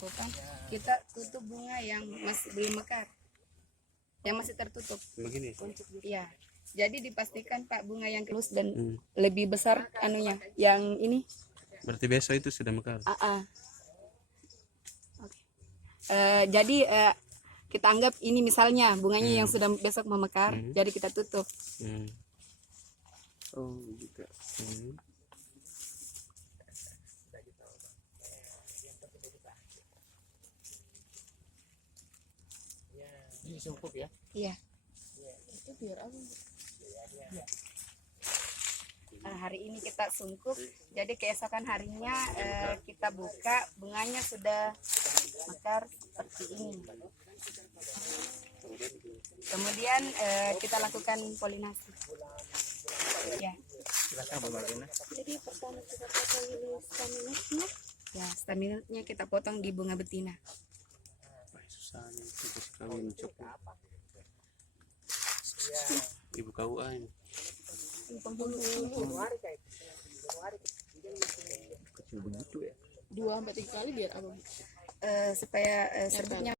potong, kita tutup bunga yang masih belum mekar, yang masih tertutup. Begini. Iya. Jadi dipastikan Pak bunga yang kelus dan lebih besar anunya, yang ini. Berarti besok itu sudah mekar. Oke. Jadi kita anggap ini misalnya bunganya yang sudah besok memekar, jadi kita tutup. Oh gitu. Ini sungkup ya? Iya. Itu biar apa? Hari ini kita sungkup, jadi keesokan harinya kita buka, bunganya sudah mekar seperti ini. Kemudian kita lakukan polinasi. Ya. Jadi pertama kita potong ini staminatnya. Ya, staminatnya kita potong di bunga betina. Susah nih kawin cok. Ibu KUA ini. Kecil begitu ya? 2-3 kali biar apa? Supaya serbuknya